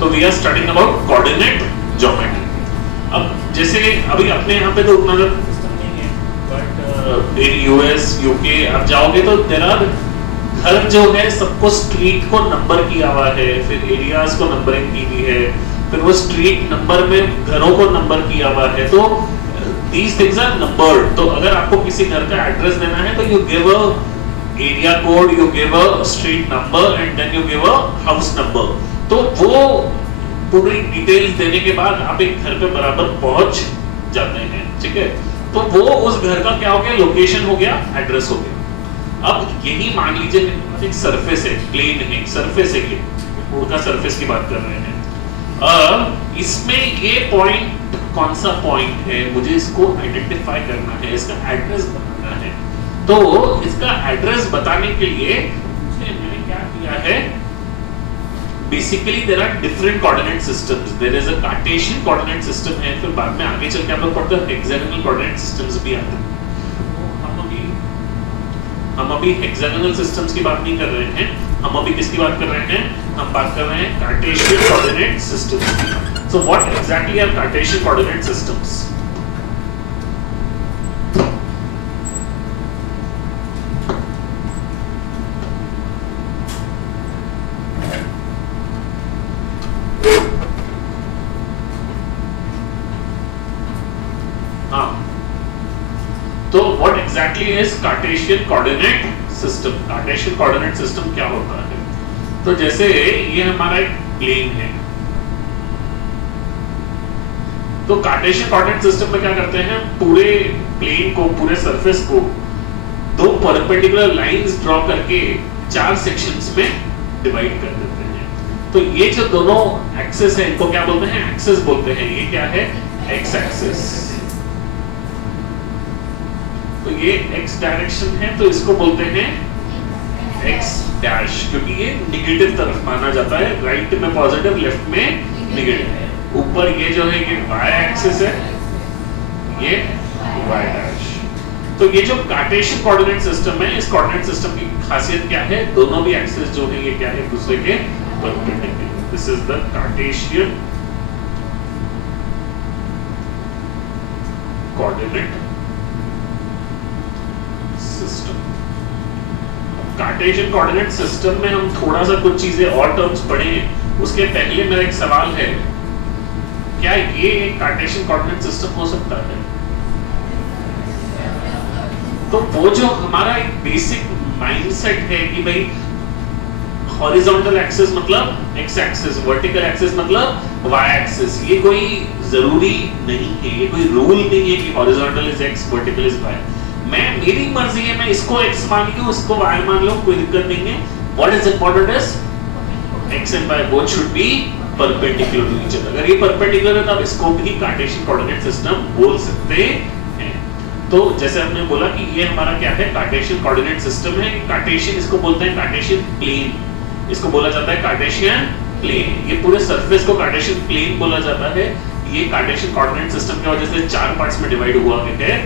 तो we are studying about coordinate geometry. अब जैसे अभी अपने यहाँ पे तो उतना सिस्टम नहीं है, बट इन यूएस यूके आप जाओगे तो देयर आर घर जो है सबको स्ट्रीट को नंबर किया हुआ है, फिर एरियाज को नंबरिंग की हुई है, फिर वो स्ट्रीट नंबर में घरों को नंबर किया हुआ है। तो these things are numbered। तो अगर आपको किसी घर का एड्रेस देना है तो you give a area code, you give a street number and then you give a house number। तो वो पूरी डिटेल्स देने के बाद आप एक घर पे बराबर पहुंच जाते हैं, ठीक है। तो वो उस घर का क्या हो गया, लोकेशन हो गया, एड्रेस हो गया। अब यही मान लीजिए एक सरफेस है, प्लेन है, सरफेस है, ये रोड का सरफेस की बात कर रहे हैं। इसमें ये पॉइंट कौन सा पॉइंट है, मुझे इसको आइडेंटिफाई करना है, इसका एड्रेस बताना है। तो इसका एड्रेस बताने के लिए मैंने क्या किया है, basically there are different coordinate systems. There is a Cartesian coordinate system है, फिर बाद में आगे चल के आप लोग पढ़ते हैं हेक्सागोनल कोऑर्डिनेट सिस्टम्स भी आते हैं। हम अभी हेक्सागोनल सिस्टम्स की बात नहीं कर रहे हैं, हम अभी किसकी बात कर रहे हैं, हम बात कर रहे हैं कार्टेशियन कोऑर्डिनेट सिस्टम्स की। So what exactly are Cartesian coordinate systems? तो what exactly is Cartesian coordinate system? Cartesian coordinate system क्या होता है? तो जैसे ये हमारा एक प्लेन है, तो कार्टेशियन कोऑर्डिनेट सिस्टम में क्या करते हैं, पूरे प्लेन को, पूरे सरफेस को दो परपेंडिकुलर लाइंस ड्रॉ करके चार सेक्शंस में डिवाइड कर देते हैं। तो ये जो दोनों एक्सिस है इनको क्या बोलते हैं, एक्सिस बोलते हैं। ये क्या है, एक्स एक्सिस। तो ये x डायरेक्शन है, तो इसको बोलते हैं x डैश, क्योंकि ये नेगेटिव तरफ माना जाता है, राइट में पॉजिटिव, लेफ्ट में नेगेटिव। ऊपर ये जो है ये y एक्सिस है, ये y डैश। तो ये जो कार्टेशियन कोऑर्डिनेट सिस्टम है, इस कोऑर्डिनेट सिस्टम की खासियत क्या है, दोनों भी एक्सिस जो है ये क्या है, एक दूसरे के perpendicular. This is the Cartesian coordinate system. Cartesian coordinate system में हम थोड़ा सा कुछ चीजें और टर्म्स पढ़े हैं, उसके पहले मेरा एक सवाल है, क्या ये एक कार्टेशियन कोऑर्डिनेट सिस्टम हो सकता है? तो वो जो हमारा एक बेसिक माइंडसेट है कि भाई हॉरिजॉन्टल एक्सिस मतलब x एक्सिस, वर्टिकल एक्सिस मतलब y एक्सिस, ये कोई जरूरी नहीं है, ये कोई रूल नहीं है कि horizontal is x, vertical is y। मैं, मेरी मर्जी है, मैं इसको x मान लूं, इसको y मान लूं, कोई दिक्कत नहीं है। What is important is x and y both should be perpendicular to each other. अगर ये परपेंडिकुलर है तो आप इसको भी कार्टेशियन कोऑर्डिनेट सिस्टम बोल सकते हैं। तो जैसे हमने बोला कि ये हमारा क्या है, कार्टेशियन कोऑर्डिनेट सिस्टम है। कार्टेशियन इसको बोलते हैं कार्टेशियन प्लेन, इसको बोला जाता है कार्टेशियन प्लेन। ये पूरे सरफेस को कार्टेशियन प्लेन बोला जाता है। ये कार्टेशियन कोऑर्डिनेट सिस्टम की वजह से चार पार्ट्स में डिवाइड हुआ है।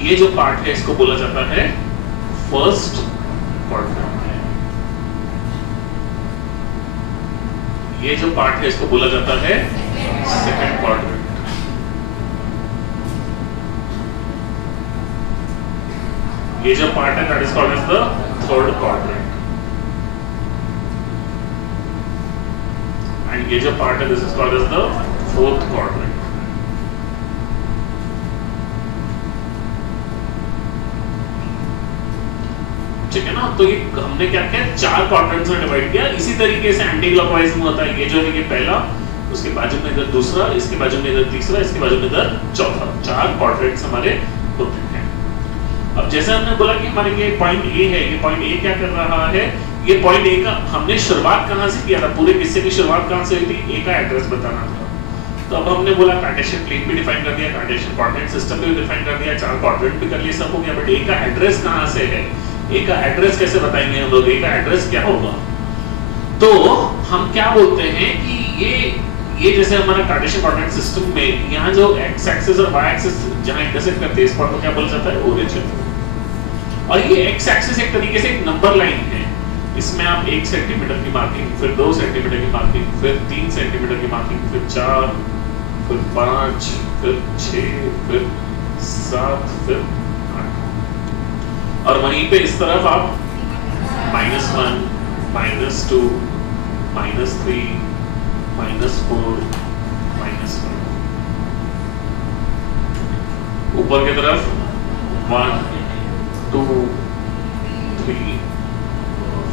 ये जो पार्ट है इसको बोला जाता है फर्स्ट क्वाड्रेंट। ये जो पार्ट है इसको बोला जाता है सेकंड क्वाड्रेंट। ये जो पार्ट है that is called as the third quadrant. And ये जो पार्ट है this is called as the fourth quadrant. ठीक है ना। तो ये हमने क्या किया, चार क्वाड्रेंट्स में डिवाइड किया। इसी तरीके से एंटी क्लॉकवाइज में होता है। ये जो है ये पहला, उसके बाजू में इधर दूसरा, इसके बाजू में इधर तीसरा, इसके बाजू में इधर चौथा। चार क्वाड्रेंट्स हमारे होते हैं। अब जैसे हमने बोला कि हमारे ये पॉइंट ए है, ये पॉइंट ए क्या कर रहा है, ये पॉइंट ए का हमने शुरुआत कहां से किया था, पूरे किस्से की शुरुआत कहां से हुई थी, ए का एड्रेस बताना था। तो अब हमने बोला कार्टेशियन प्लेन भी डिफाइन कर दिया, कार्टेशियन कोऑर्डिनेट सिस्टम भी डिफाइन कर दिया, चार क्वाड्रेंट भी कर लिए, सब हो गया। बट ए का एड्रेस कहां से है, ए का एड्रेस कैसे बताएंगे हम लोग, ए का एड्रेस क्या होगा। तो हम क्या बोलते हैं कि ये जैसे हमारा कार्टेशियन कोऑर्डिनेट सिस्टम में यहाँ जो x एक्सिस और y एक्सिस जहां इंटरसेक्ट करते हैं, इस पॉइंट को क्या बोला जाता है, ओरिजिन। और ये x एक्सिस एक तरीके से एक नंबर लाइन है। इसमें आप 1 सेंटीमीटर की मार्किंग, फिर 2 सेंटीमीटर की मार्किंग, फिर 3 सेंटीमीटर की मार्किंग, फिर 4, फिर 5, फिर 6, फिर 7, फिर 8। और वहीं पे इस तरफ आप -1, -2, -3, -4, -5। ऊपर की तरफ 1, 2, 3,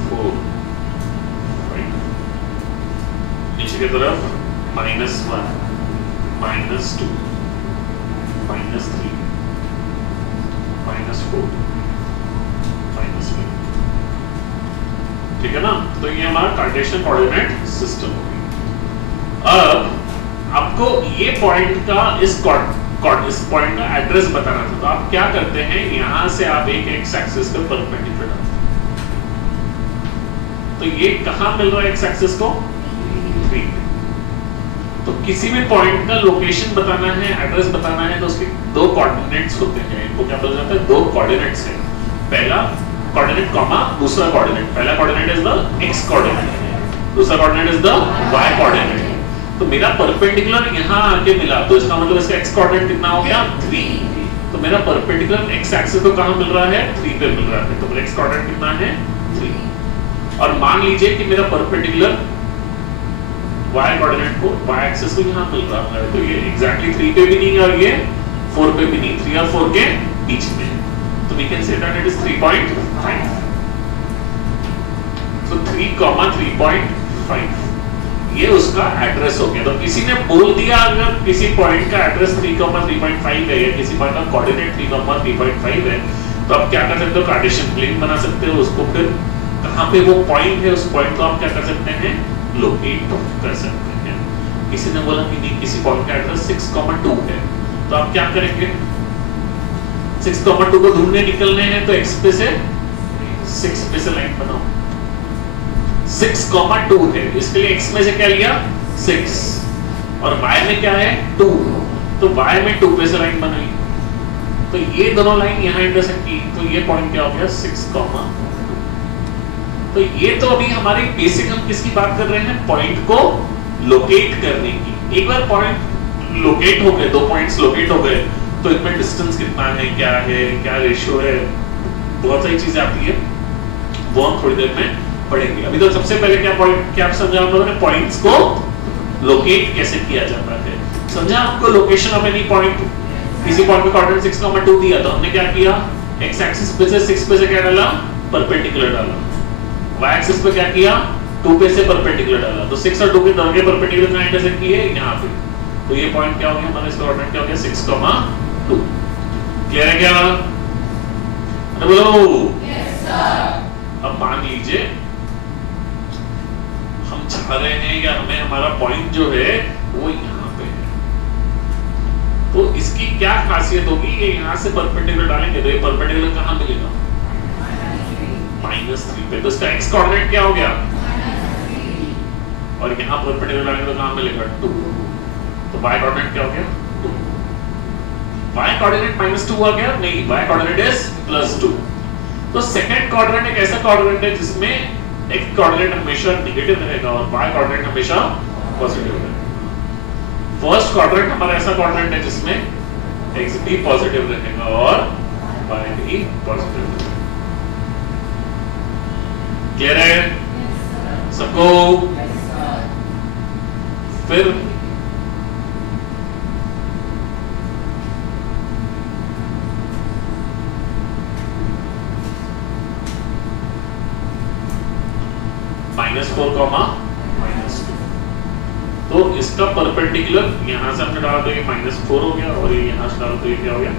4, 5। नीचे की तरफ -1, -2, -3, -4, -5। ठीक है ना? तो ये हमारा कार्टेशियन कोऑर्डिनेट सिस्टम हो गया। अब आपको ये पॉइंट का इस पॉइंट का एड्रेस बताना था, तो आप क्या करते हैं, यहां से आप एक एक्स एक्सिस पे परपेंडिकुलर डालते हैं। तो ये कहां मिल रहा है एक्स एक्सिस को? 3। तो किसी भी पॉइंट का लोकेशन बताना है, एड्रेस बताना है, तो उसके 2 कोऑर्डिनेट्स होते हैं। इनको क्या बोला जाता है? 2 कोऑर्डिनेट्स है। पहला कोऑर्डिनेट कॉमा दूसरा कोऑर्डिनेट। पहला coordinate is the X coordinate, दूसरा coordinate is the Y coordinate. तो मेरा परपेंडिकुलर यहां आके मिला, तो इसका मतलब इसका एक्स कोऑर्डिनेट कितना हो गया? 3। तो मेरा परपेंडिकुलर एक्स एक्सिस को कहां मिल रहा है? 3 पे मिल रहा है। तो मेरा एक्स कोऑर्डिनेट कितना है? 3। और मान लीजिए कि मेरा परपेंडिकुलर वाई कोऑर्डिनेट को, वाई एक्सिस को यहां मिल रहा है, तो ये एग्जैक्टली 3 पे भी नहीं और ये 4 पे भी नहीं, 3 और 4 के बीच में। तो we can say that it is 3.5। so 3,3.5 ये उसका एड्रेस हो गया। तो किसी ने बोल दिया अगर किसी पॉइंट का एड्रेस 3,3.5 है या किसी पॉइंट का कोऑर्डिनेट 3,3.5 है, तो आप क्या कर सकते हो? कार्टेशियन प्लेन बना सकते हो उसको। फिर कहां पे वो पॉइंट है, उस पॉइंट को आप क्या कर सकते हैं? लोकेट कर सकते हैं। किसी ने बोला कि नहीं, किसी पॉइंट का एड्रेस 6,2 है, तो आप क्या करेंगे? 6,2 को ढूंढने निकलने हैं, तो x पे से 6 पे से लाइन बनाओ। 6,2 है, इसके लिए x में से क्या लिया? 6, और y में क्या है? 2, तो y में 2 पे से लाइन बनाई। तो ये दोनों लाइन यहाँ इंटरसेक्ट की, तो ये पॉइंट क्या हो गया? 6,2। तो ये तो अभी हमारी बेसिक, हम किसकी बात कर रहे हैं? पॉइंट को लोकेट करने की। एक बार पॉइंट लोकेट हो गए, 2 पॉइंट्स लोकेट हो गए, तो इनमें डिस्टेंस कितना है, क्या रेशियो है, बहुत सारी चीजें आती है, वो हम थोड़ी देर में पढ़ेंगे। अभी तो सबसे पहले क्या समझा हम लोगों ने? पॉइंट्स को लोकेट कैसे किया जाता है समझा आपको। लोकेशन ऑफ एनी पॉइंट, किसी पॉइंट पे कोऑर्डिनेट 6,2 दिया, तो हमने क्या किया? एक्स एक्सिस पे से 6 पे से क्या डाला? परपेंडिकुलर डाला। वाई एक्सिस पे क्या किया? 2 पे से परपेंडिकुलर डाला। तो 6 और 2 के दोनों के परपेंडिकुलर कहां इंटरसेक्ट किए? यहां पे। तो ये पॉइंट क्या हो गया हमारा? इसका कोऑर्डिनेट क्या हो गया? 6,2। क्लियर है क्या? अरे बोलो। Yes sir. अब मान लीजिए हम चाह रहे हैं या हमें हमारा पॉइंट जो है वो यहाँ पे है, तो इसकी क्या खासियत होगी? ये यहाँ से परपेंडिकुलर डालेंगे तो ये परपेंडिकुलर कहाँ मिलेगा? -3 पे। तो इसका x कोऑर्डिनेट क्या हो गया? -3। और यहाँ परपेंडिकुलर डालेंगे तो कहाँ मिलेगा? 2। तो y कोऑर्डिनेट क्या हो गया? 2। y कोऑर्डिनेट -2 आ गया? नहीं, y कोऑर्डिनेट इज +2। तो सेकंड कोऑर्डिनेट एक ऐसा कोऑर्डिनेट है जिसमें x कोऑर्डिनेट हमेशा नेगेटिव रहेगा और y कोऑर्डिनेट हमेशा पॉजिटिव रहेगा। फर्स्ट क्वाड्रेंट हमारा ऐसा क्वाड्रेंट है जिसमें x भी पॉजिटिव रहेगा और y भी पॉजिटिव रहेगा। क्लियर है सबको? फिर -4, -2। तो इसका परपेंडिकुलर यहां से हमने डाला तो ये -4 हो गया और ये यहां से डाला तो ये क्या हो गया?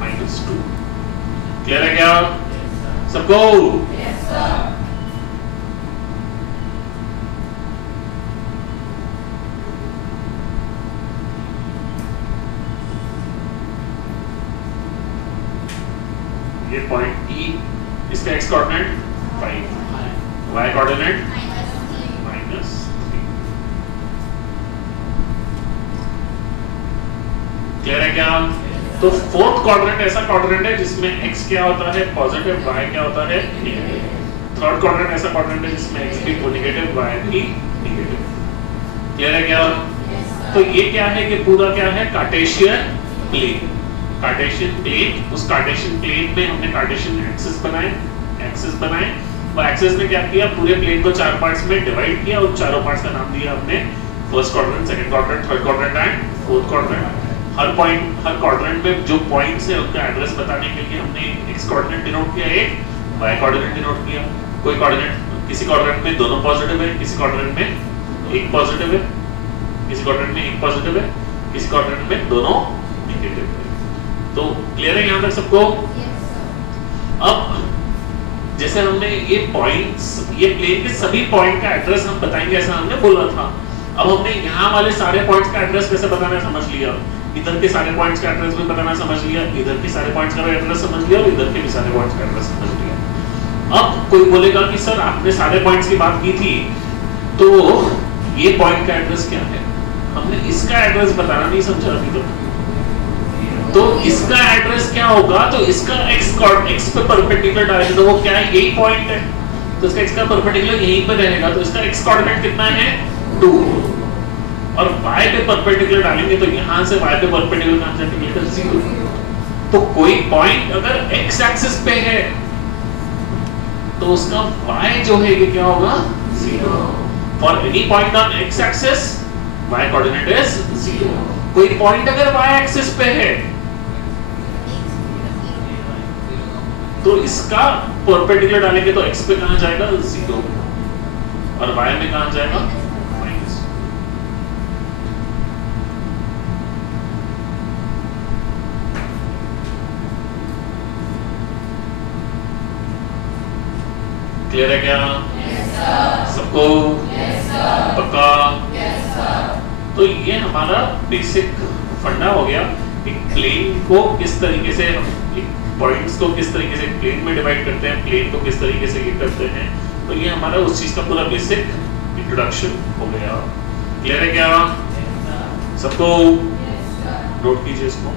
-2। क्लियर है क्या सबको? Yes sir. ये पॉइंट E, इसका x coordinate 5, y coordinate -3। Clear है क्या? तो फोर्थ क्वाड्रेंट ऐसा क्वाड्रेंट है जिसमें x क्या होता है? पॉजिटिव, y क्या होता है? नेगेटिव। थर्ड क्वाड्रेंट ऐसा क्वाड्रेंट है जिसमें x भी नेगेटिव y भी नेगेटिव। क्लियर है क्या? तो ये क्या है कि पूरा क्या है कार्टेशियन प्लेन। कार्टेशियन प्लेन, उस कार्टेशियन प्लेन में हमने कार्टेशियन एक्सिस बनाए। वो एक्सिस ने क्या किया, पूरे प्लेन को चार पार्ट्स में डिवाइड किया और चारों पार्ट्स का नाम दिया हमने first quadrant, second quadrant, third quadrant and fourth quadrant. Her quadrant में जो पॉइंट्स है उनका एड्रेस बताने के लिए हमने एक्स कोऑर्डिनेट डिनोट किया, एक वाई कोऑर्डिनेट डिनोट किया। कोई कोऑर्डिनेट किसी क्वाड्रेंट में दोनों पॉजिटिव है, किसी क्वाड्रेंट में एक पॉजिटिव है, किसी क्वाड्रेंट में एक पॉजिटिव है, किसी क्वाड्रेंट में दोनों नेगेटिव है। तो क्लियर है यहां तक सबको? अब जैसे हमने ये पॉइंट्स, ये प्लेन के सभी पॉइंट का एड्रेस हम बताएंगे ऐसा हमने बोला था। अब हमने यहाँ वाले सारे पॉइंट्स का एड्रेस कैसे बताना समझ लिया, इधर के सारे पॉइंट्स का एड्रेस भी बताना समझ लिया, इधर के सारे पॉइंट्स का एड्रेस समझ लिया और इधर के भी सारे पॉइंट्स का एड्रेस समझ लिया। अब कोई बोलेगा कि सर आपने सारे पॉइंट्स की बात की थी, तो ये पॉइंट का एड्रेस क्या है? हमने इसका एड्रेस बताना नहीं समझा अभी तक। तो इसका एड्रेस क्या होगा? तो इसका x पे परपेंडिकुलर डालेंगे तो वो क्या है, यही पॉइंट है, तो इसका x का परपेंडिकुलर यहीं पे रहेगा, तो इसका x कोऑर्डिनेट कितना है 2। और y पे परपेंडिकुलर डालेंगे तो यहां से y पे परपेंडिकुलर कहां जाके मिलेगा 0। तो कोई पॉइंट अगर x एक्सिस पे है तो उसका y जो है ये क्या होगा 0। For any point on x axis y coordinate is 0। कोई पॉइंट अगर y एक्सिस पे है तो इसका परपेंडिकुलर डालेंगे तो x पे कहां जाएगा 0 और y में कहां जाएगा माइनस। क्लियर है क्या? सबको पक्का? तो ये हमारा बेसिक फंडा हो गया। एक प्लेन को किस तरीके से, पॉइंट्स को किस तरीके से प्लेन में डिवाइड करते हैं, प्लेन को किस तरीके से ये करते हैं, तो ये हमारा उस चीज का पूरा बेसिक इंट्रोडक्शन हो गया। क्लियर है क्या सबको? नोट कीजिए इसको।